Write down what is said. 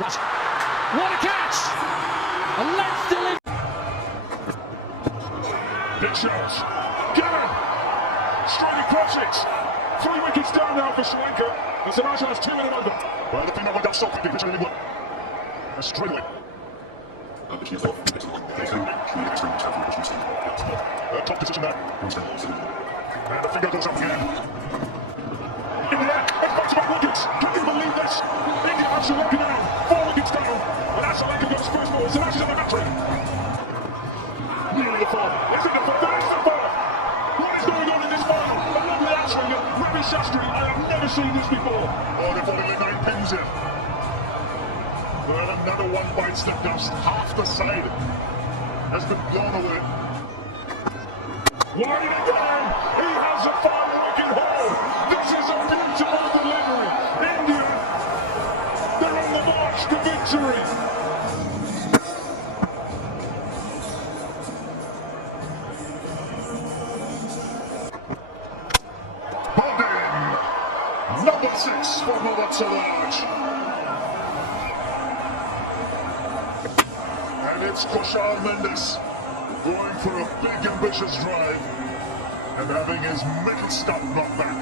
What a catch! And let's deliver. Big shots. Get him! Straight across it. 3 wickets down now for Sri Lanka. And Siraj has 2 in and over. Well, the thing that went up so quickly, pitch really well. And straight away. Top position there. And the finger goes up again. In the air, and back-to-back wickets. Can you believe this? India have Sri Lanka down. 4 wickets down. And as Sri Lanka goes first ball, Siraj is on the battery. Nearly the 4th. Is it the 4th? There is the 4th. What is going on in this final? A lovely outswinger. Ravi Shastri. I have never seen this before. Oh, they've only lit 9 pins here. Well, another one bites the dust. Half the side has been blown away. Wide again! He has a 5-wicket haul! This is a beautiful delivery! India, they're on the march to victory! Bowled in! Number 6 for Siraj. And it's Kushal Mendes going for a big ambitious drive and having his middle stump knocked back.